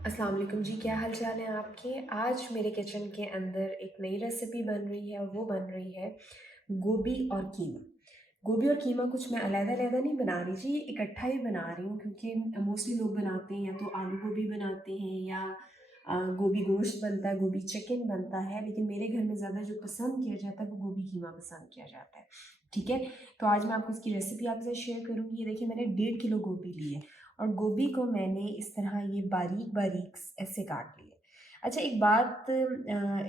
अस्सलाम वालेकुम जी, क्या हाल चाल है आपके। आज मेरे किचन के अंदर एक नई रेसिपी बन रही है और वो बन रही है गोभी और कीमा। गोभी और कीमा कुछ मैं अलग-अलग नहीं बना रही जी, इकट्ठा ही बना रही हूँ क्योंकि मोस्टली लोग बनाते हैं या तो आलू गोभी बनाते हैं या गोभी गोश्त बनता है, गोभी चिकन बनता है, लेकिन मेरे घर में ज़्यादा जो पसंद किया जाता है वो गोभी कीमा पसंद किया जाता है। ठीक है, तो आज मैं आपको इसकी रेसिपी आपके साथ शेयर करूँगी। ये देखिए, मैंने 1.5 किलो गोभी ली है और गोभी को मैंने इस तरह ये बारीक-बारीक ऐसे काट लिया। अच्छा, एक बात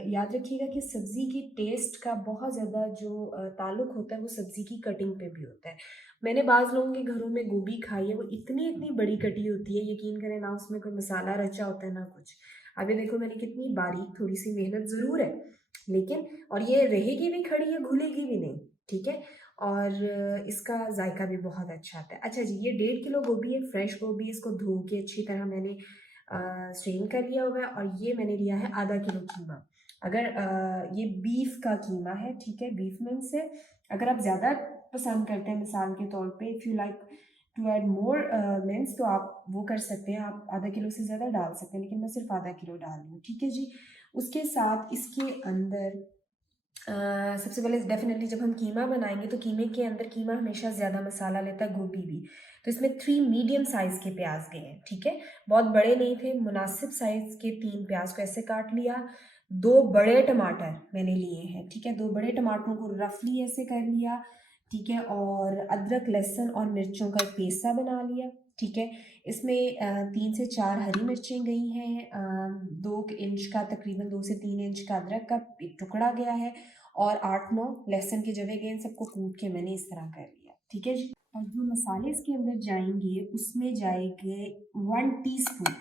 याद रखिएगा कि सब्ज़ी की टेस्ट का बहुत ज़्यादा जो ताल्लुक होता है वो सब्ज़ी की कटिंग पे भी होता है। मैंने बाज़ लोगों के घरों में गोभी खाई है, वो इतनी-इतनी बड़ी कटी होती है, यकीन करें ना उसमें कोई मसाला रचा होता है ना कुछ। अब ये देखो, मैंने कितनी बारीक, थोड़ी-सी मेहनत ज़रूर है, लेकिन और ये रहेगी भी खड़ी, ये घुलेगी भी नहीं, ठीक है? और इसका ज़ायका भी बहुत अच्छा आता है। अच्छा जी, ये 1.5 किलो गोभी है, फ्रेश गोभी है, इसको धो के अच्छी तरह मैंने स्ट्रेन कर लिया हुआ है और ये मैंने लिया है आधा किलो कीमा। अगर ये बीफ का कीमा है, ठीक है, बीफ मीन्स है। अगर आप ज़्यादा पसंद करते हैं मिसाल के तौर पे, if you like to add more means, तो आप वो कर सकते हैं, आप आधा किलो से ज़्यादा डाल सकते हैं, लेकिन मैं सिर्फ आधा किलो डाल रही हूँ, ठीक है जी। उसके साथ इसके अंदर सबसे पहले डेफ़िनेटली जब हम कीमा बनाएँगे तो कीमे के अंदर, कीमा हमेशा ज़्यादा मसाला लेता है, गोभी भी। तो इसमें 3 मीडियम साइज़ के प्याज़ गए हैं, ठीक है? बहुत बड़े नहीं थे, मुनासिब साइज़ के 3 प्याज़ को ऐसे काट लिया। 2 बड़े टमाटर मैंने लिए हैं, ठीक है? 2 बड़े टमाटरों को रफ़ली ऐसे कर लिया, ठीक है? और अदरक, लहसुन और मिर्चों का एक पेस्ट सा बना लिया, ठीक है? इसमें 3 से 4 हरी मिर्चें गई हैं, 2 इंच का, तकरीबन 2 से 3 इंच का अदरक का एक टुकड़ा गया है और 8-9 लहसुन की जगह गए, इन सबको कूट के मैंने इस तरह कर लिया, ठीक है जी। और जो मसाले इसके अंदर जाएँगे, उसमें जाएँगे 1 टीस्पून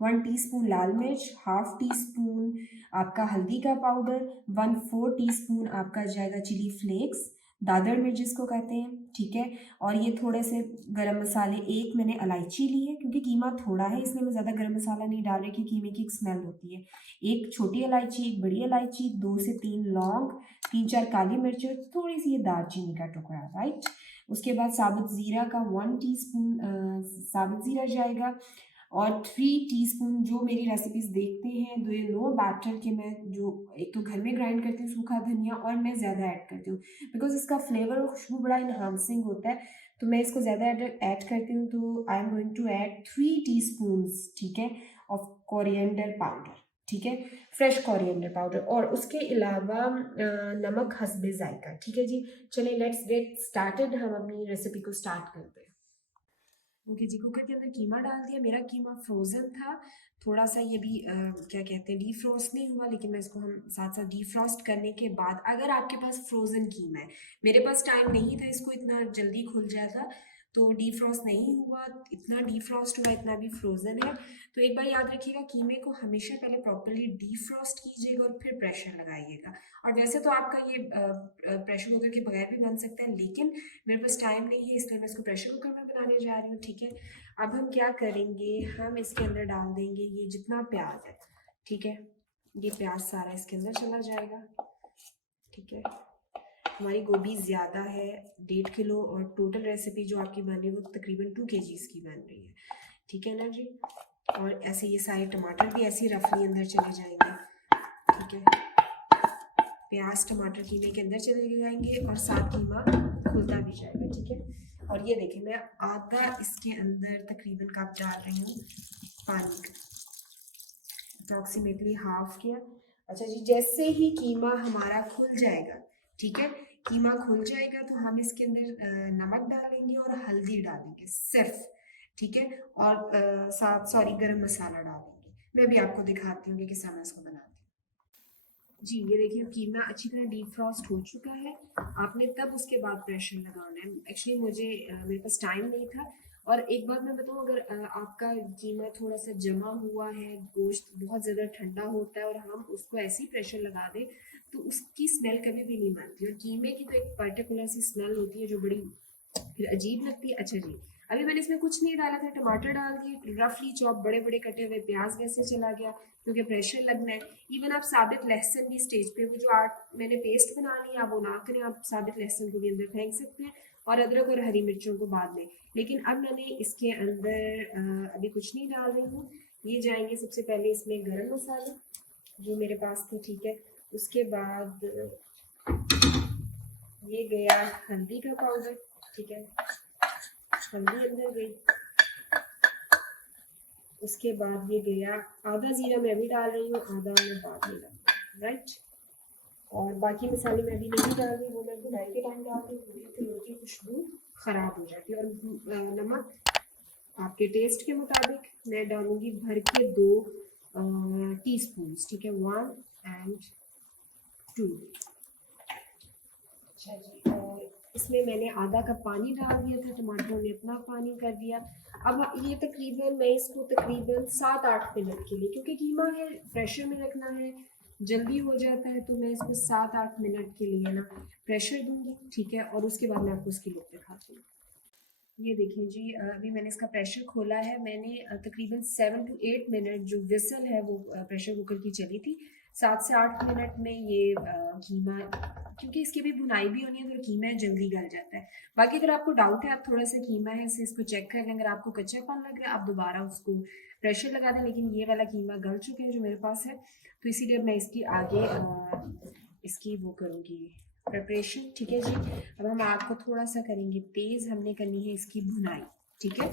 1 टीस्पून लाल मिर्च, हाफ़ टीस्पून आपका हल्दी का पाउडर, 1/4 टीस्पून आपका जाएगा चिली फ्लेक्स, दादड़ मिर्च जिसको कहते हैं, ठीक है? और ये थोड़े से गरम मसाले, एक मैंने इलायची ली है क्योंकि कीमा थोड़ा है इसलिए मैं ज़्यादा गरम मसाला नहीं डाल रही कि कीमे की एक स्मेल होती है। एक छोटी इलायची, एक बड़ी इलायची, 2 से 3 लौंग, 3-4 काली मिर्च और थोड़ी-सी ये दालचीनी का टुकड़ा, राइट? उसके बाद साबुत ज़ीरा का 1 टीस्पून साबुत ज़ीरा जाएगा और 3 टीस्पून, जो मेरी रेसिपीज़ देखते हैं, दे नो बेटर कि मैं जो एक तो घर में ग्राइंड करती हूँ सूखा धनिया और मैं ज़्यादा ऐड करती हूँ, बिकॉज़ इसका फ्लेवर और खुशबू बड़ा एनहांसिंग होता है, तो मैं इसको ज़्यादा ऐड करती हूँ, तो I am going to add 3 teaspoons, ठीक है, ऑफ कोरिएंडर पाउडर, ठीक है, फ्रेश कोरिएंडर पाउडर, और उसके अलावा नमक हस्बे ज़ायका, ठीक है जी। चलिए लेट्स गेट स्टार्टेड, हम अपनी रेसिपी को स्टार्ट करते हैं। ओके जी, कुकर के अंदर कीमा डाल दिया। मेरा कीमा फ्रोज़न था, थोड़ा-सा ये भी क्या कहते हैं, डिफ्रॉस्ट नहीं हुआ, लेकिन मैं इसको हम साथ-साथ डिफ्रॉस्ट करने के बाद, अगर आपके पास फ्रोज़न कीमा है, मेरे पास टाइम नहीं था इसको इतना जल्दी खुल जाता, तो डिफ्रॉस्ट नहीं हुआ, इतना डिफ्रॉस्ट हुआ, इतना भी फ्रोज़न है। तो एक बार याद रखिएगा, कीमे को हमेशा पहले प्रॉपर्ली डिफ्रॉस्ट कीजिएगा और फिर प्रेशर लगाइएगा। और वैसे तो आपका ये प्रेशर कुकर के बगैर भी बन सकता है, लेकिन मेरे पास टाइम नहीं है इसलिए मैं इसको प्रेशर कुकर में बनाने जा रही हूँ, ठीक है। अब हम क्या करेंगे, हम इसके अंदर डाल देंगे ये जितना प्याज है, ठीक है, ये प्याज सारा इसके अंदर चला जाएगा, ठीक है। हमारी गोभी ज़्यादा है, 1.5 किलो, और टोटल रेसिपी जो आपकी बन रही है वो तकरीबन 2 kgs की बन रही है, ठीक है ना जी। और ऐसे ये सारे टमाटर भी ऐसे ही रफली अंदर चले जाएंगे, ठीक है। प्याज टमाटर कीमे के अंदर चले जाएंगे और साथ कीमा खुलता भी जाएगा, ठीक है। और ये देखिए, मैं आधा इसके अंदर तकरीबन कप डाल रही हूँ पानी का, अप्रॉक्सीमेटली हाफ किया। अच्छा जी, जैसे ही कीमा हमारा खुल जाएगा, ठीक है, कीमा खुल जाएगा तो हम इसके अंदर नमक डालेंगे और हल्दी डालेंगे सिर्फ, ठीक है, और साथ सॉरी गरम मसाला डालेंगे। मैं भी आपको दिखाती हूँ कि किस तरह मैं इसको बनाती हूँ। जी, ये देखिए, अब कीमा अच्छी तरह डीफ्रॉस्ट हो चुका है। आपने तब उसके बाद प्रेशर लगाना है। एक्चुअली मुझे मेरे पास टाइम नहीं था। और एक बात मैं बताऊँ, अगर आपका कीमा थोड़ा-सा जमा हुआ है, गोश्त बहुत ज़्यादा ठंडा होता है और हम उसको ऐसे ही प्रेशर लगा दें, तो उसकी स्मेल कभी भी नहीं बनती, और कीमे की तो एक पर्टिकुलर सी स्मेल होती है जो बड़ी फिर अजीब लगती है। अच्छा जी, अभी मैंने इसमें कुछ नहीं डाला था, टमाटर डाल दिए, रफली चॉप बड़े बड़े कटे हुए प्याज वैसे चला गया क्योंकि प्रेशर लगना है। इवन आप साबित लहसुन भी स्टेज पे, वो जो आट मैंने पेस्ट बना लिया, आप वो ना करें, आप साबित लहसुन को भी अंदर फेंक सकते हैं, और अदरक और हरी मिर्चों को बाद में। लेकिन अब मैंने इसके अंदर अभी कुछ नहीं डाल रही हूँ, ये जाएंगे सबसे पहले इसमें गरम मसाला जो मेरे पास थे, ठीक है। उसके बाद ये गया हल्दी का पाउडर, ठीक है, हल्दी अंदर गई। उसके बाद ये गया आधा जीरा मैं अभी डाल रही हूँ, आधा मैं बाद में डाल, राइट। और बाकी मसाले मैं अभी नहीं डाल रही, वो मैं भुनाई के टाइम डाल रही हूँ, फिर उनकी खुशबू ख़राब हो जाती है। और नमक आपके टेस्ट के मुताबिक मैं डालूंगी भर के 2 टीस्पून, ठीक है, 1 and 2। अच्छा जी, और इसमें मैंने आधा कप पानी डाल दिया था, टमाटरों ने अपना पानी कर दिया। अब ये तकरीबन मैं इसको तकरीबन 7-8 मिनट के लिए, क्योंकि कीमा है प्रेशर में रखना है, जल्दी हो जाता है, तो मैं इसको 7-8 मिनट के लिए ना प्रेशर दूंगी, ठीक है। और उसके बाद मैं आपको उसकी लुक दिखाती हूँ। ये देखिए जी, अभी मैंने इसका प्रेशर खोला है। मैंने तकरीबन 7 to 8 मिनट जो विसल है वो प्रेशर कुकर की चली थी। 7 से 8 मिनट में ये कीमा, क्योंकि इसकी भी भुनाई भी होनी है तो कीमा जल्दी गल जाता है। बाकी अगर आपको डाउट है, आप थोड़ा सा कीमा है इसे इसको चेक कर लें, अगर आपको कच्चापन लग रहा है आप दोबारा उसको प्रेशर लगा दें। लेकिन ये वाला कीमा गल चुका है जो मेरे पास है, तो इसीलिए मैं इसकी आगे इसकी वो करूँगी प्रिपरेशन, ठीक है जी। अब हम आग को थोड़ा सा करेंगे तेज़, हमने करनी है इसकी भुनाई, ठीक है।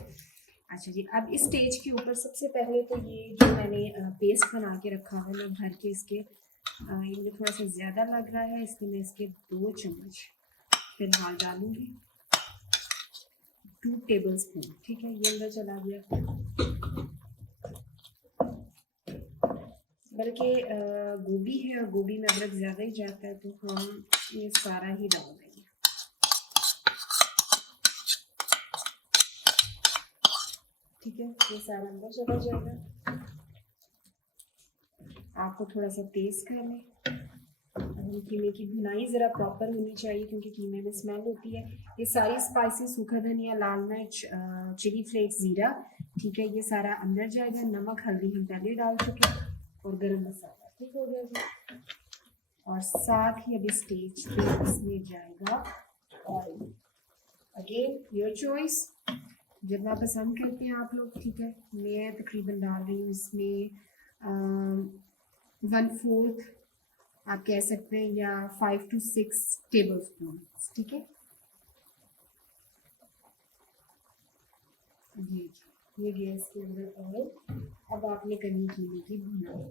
अच्छा जी, अब इस स्टेज के ऊपर सबसे पहले तो ये जो मैंने पेस्ट बना के रखा है मैं भर के इसके, ये मुझे थोड़ा सा ज़्यादा लग रहा है, इसलिए मैं इसके 2 चम्मच फिलहाल डालूंगी, 2 टेबल स्पून, ठीक है। ये अंदर चला गया। बल्कि गोभी है और गोभी में अदरक ज़्यादा ही जाता है, तो हम ये सारा ही डाल देंगे, ठीक है। ये सारा अंदर चला जाएगा। आपको थोड़ा सा तेज़ कर लें। कीमे की भुनाई ज़रा प्रॉपर होनी चाहिए, क्योंकि कीमे में स्मेल होती है। ये सारी स्पाइसी, सूखा धनिया, लाल मिर्च, चिली फ्लेक्स, ज़ीरा, ठीक है, ये सारा अंदर जाएगा। नमक हल्दी हम पहले डाल चुके हैं, और गरम मसाला, ठीक हो गया जी। और साथ ही अभी स्टेज पे इसमें जाएगा ऑयल, अगेन योर चॉइस, जितना पसंद करते हैं आप लोग, ठीक है। मैं तकरीबन डाल रही हूँ इसमें 1/4 आप कह सकते हैं, या 5 to 6 टेबल स्पून, ठीक है। ये गैस के अंदर ऑयल। अब आपने करनी कीमे की भुनाई।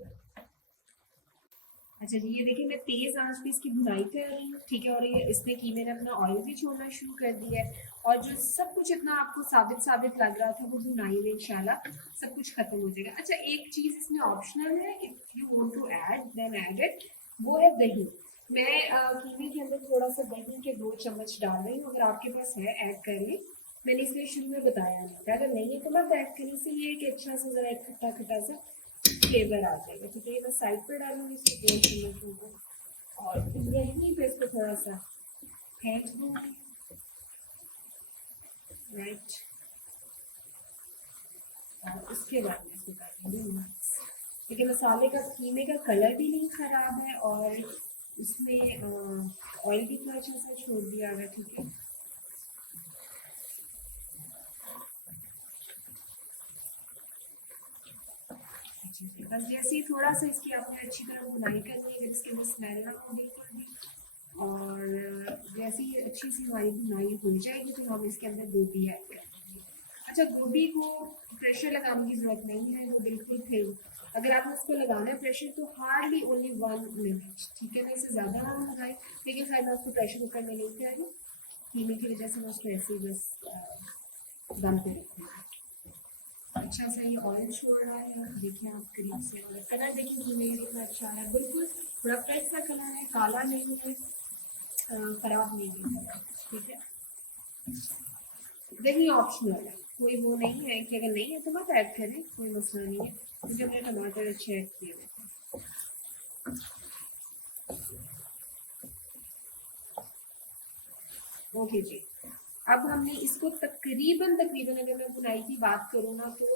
अच्छा जी, ये देखिए मैं तेज़ आंच पे इसकी भुनाई कर रही हूँ, ठीक है। और ये इसने कीमे ने अपना ऑयल भी छोड़ना शुरू कर दिया है, और जो सब कुछ इतना आपको साबित साबित लग रहा था वो भुनाई में इंशाल्लाह सब कुछ खत्म हो जाएगा। अच्छा, एक चीज़ इसमें ऑप्शनल है, if you want to add then add it, वो है दही। मैं कीमे के अंदर थोड़ा सा दही के 2 चम्मच डाल रही हूँ, अगर आपके पास है ऐड कर लें। मैंने इसलिए शुरू में बताया नहीं था, अगर नहीं है तो मत ऐड करने से ये एक अच्छा सा ज़रा एक खट्टा खट्टा सा फ्लेवर आ जाएगा, ठीक है। ये मैं साइड पर डालूंगी इसको 2 चम्मचों को, और यहीं पे इसको थोड़ा सा फेंट दूंगी, राइट। और उसके बाद मैं इसको कर दूंगी मिक्स। देखिए मसाले का, कीमे का कलर भी नहीं खराब है, और इसमें ऑयल भी थोड़ा अच्छा सा छोड़ दिया हुआ, ठीक है। बस जैसे ही थोड़ा सा इसकी आपने अच्छी तरह बुनाई करनी है, इसके अंदर स्मेल ना हो बिल्कुल भी, और जैसे ही अच्छी सी हमारी भुनाई हो जाएगी तो हम इसके अंदर गोभी ऐड कर देंगे। अच्छा, गोभी को प्रेशर लगाने की ज़रूरत नहीं है, वो बिल्कुल फिर अगर आपने उसको लगाना है प्रेशर तो हार्डली ओनली 1 मिनट, ठीक है। मैं इसे ज़्यादा ना लगाई, लेकिन शायद मैं उसको प्रेशर कुकर में नहीं कर रही, कीमे की वजह से मैं उसको ऐसे ही बस दम पे रखूँगी। अच्छा सा ये ऑयल छोड़ रहा है, देखिए आप करीब से, और कलर देखिए कीमे कितना अच्छा है, बिल्कुल थोड़ा फ्रेश सा कलर है, काला नहीं है, खराब नहीं है, ठीक है। दही ऑप्शनल है, कोई वो नहीं है कि अगर नहीं है तो मत ऐड करें, कोई मसला नहीं है, क्योंकि हमने टमाटर अच्छे ऐड किए हुए थे। ओके जी, अब हमने इसको तकरीबन तकरीबन अगर मैं भुनाई की बात करूँ ना, तो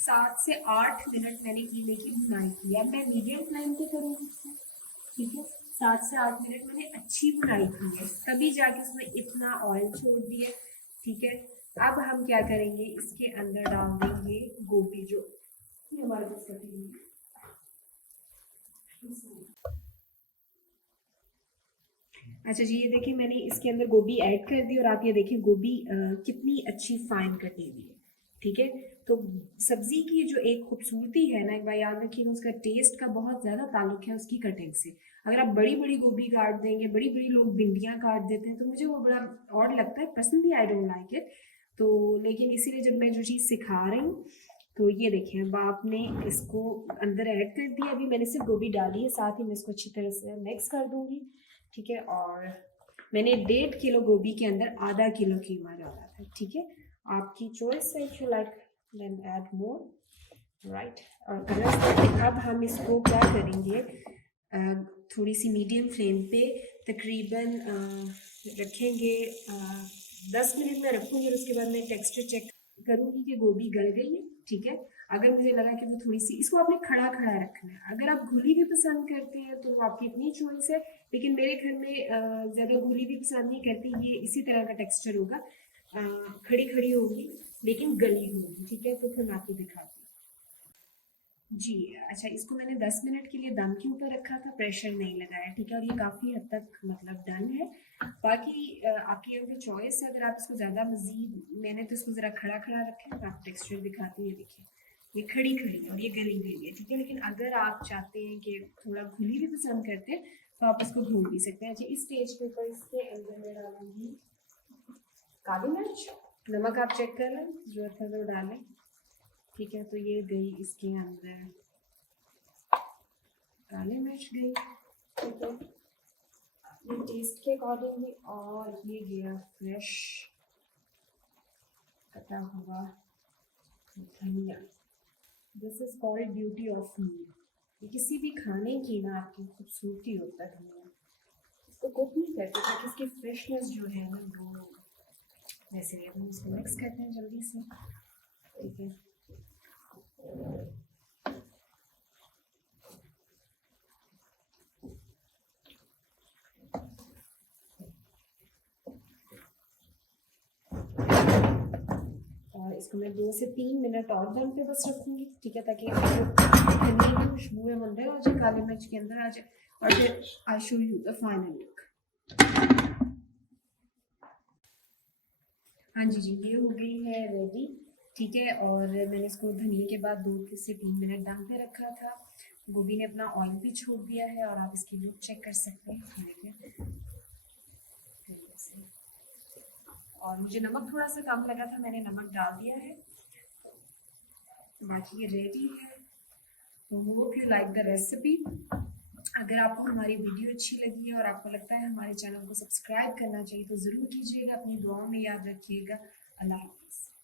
7 से 8 मिनट मैंने कीमे की भुनाई की है। मैं मीडियम फ्लेम पे करूँगी इसको, ठीक है। 7 से 8 मिनट मैंने अच्छी भुनाई की है, तभी जाके उसमें इतना ऑयल छोड़ दिया, ठीक है। अब हम क्या करेंगे, इसके अंदर डाल देंगे गोभी, जो ये हमारे पास कटी हुई है। अच्छा जी, ये देखिए मैंने इसके अंदर गोभी ऐड कर दी और आप ये देखिए गोभी कितनी अच्छी फाइन कटी हुई है। ठीक है, तो सब्जी की जो एक खूबसूरती है ना, एक बार याद रखिएगा, उसका टेस्ट का बहुत ज़्यादा ताल्लुक है उसकी कटिंग से। अगर आप बड़ी बड़ी गोभी काट देंगे, बड़ी बड़ी लोग भिंडियाँ काट देते हैं, तो मुझे वो बड़ा ऑड लगता है, personally I don't like it. तो लेकिन इसीलिए जब मैं जो चीज़ सिखा रही हूँ, तो ये देखिए अब आपने इसको अंदर ऐड कर दिया। अभी मैंने सिर्फ गोभी डाली है, साथ ही मैं इसको अच्छी तरह से मिक्स कर दूंगी। ठीक है, और मैंने 1.5 किलो गोभी के अंदर आधा किलो कीमा डाला था। ठीक है, आपकी चॉइस है, if you like then add more, right. और कलर अब हम इसको क्या करेंगे, थोड़ी सी मीडियम फ्लेम पे तकरीबन रखेंगे, 10 मिनट में रखूँगी और उसके बाद मैं टेक्सचर चेक करूँगी कि गोभी गल गई है। ठीक है, अगर मुझे लगा कि वो थोड़ी सी, इसको आपने खड़ा खड़ा रखना है। अगर आप घुली भी पसंद करते हैं तो वो आपकी अपनी चॉइस है, लेकिन मेरे घर में ज़्यादा घुली भी पसंद नहीं करती। ये इसी तरह का टेक्सचर होगा, खड़ी खड़ी होगी लेकिन गली होगी। ठीक है, तो फिर मैं आपको दिखाती हूँ। जी, अच्छा, इसको मैंने 10 मिनट के लिए दम के ऊपर रखा था, प्रेशर नहीं लगाया। ठीक है, और ये काफ़ी हद तक मतलब डन है। बाकी आपकी अगर चॉइस है, अगर आप इसको ज़्यादा मज़ीद, मैंने तो इसको ज़रा खड़ा खड़ा रखा है, तो आप टेक्सचर दिखाती हूँ। ये देखिए, ये खड़ी खड़ी है और ये गली गली है। ठीक है, लेकिन अगर आप चाहते हैं कि थोड़ा घुली भी पसंद करते हैं, तो आप इसको भून भी सकते हैं। अच्छा, इस स्टेज के ऊपर इसके अंदर मैं डालूंगी काली मिर्च। नमक आप चेक कर लें, जरूरत है तो डालें। ठीक है, तो ये गई इसके अंदर काली मिर्च गई। ठीक है, ये टेस्ट के अकॉर्डिंगली, और ये गया फ्रेश कटा हुआ धनिया। This is called beauty of meal. ये किसी भी खाने की ना आपकी खूबसूरती होता है धनिया। इसको कुक नहीं करते ताकि इसकी फ्रेशनेस जो है ना वो वैसे ही। हम इसको मिक्स करते हैं जल्दी से। ठीक है, और इसको मैं 2 से 3 मिनट और दम पे बस रखूँगी। ठीक है, ताकि जो धनिया की खुशबू है वो अंदर आ जाए, काली मिर्च के अंदर आ जाए, और फिर I show you the final look. हाँ जी जी, ये हो गई है रेडी। ठीक है, और मैंने इसको धनिया के बाद 2 से 3 मिनट दम पे रखा था। गोभी ने अपना ऑयल भी छोड़ दिया है और आप इसकी लुक चेक कर सकते हैं। ठीक है, और मुझे नमक थोड़ा सा कम लगा था, मैंने नमक डाल दिया है। बाकी ये रेडी है। तो hope you like the recipe. अगर आपको हमारी वीडियो अच्छी लगी है और आपको लगता है हमारे चैनल को सब्सक्राइब करना चाहिए, तो ज़रूर कीजिएगा। अपनी दुआओं में याद रखिएगा। अल्लाह हाफ़िज़।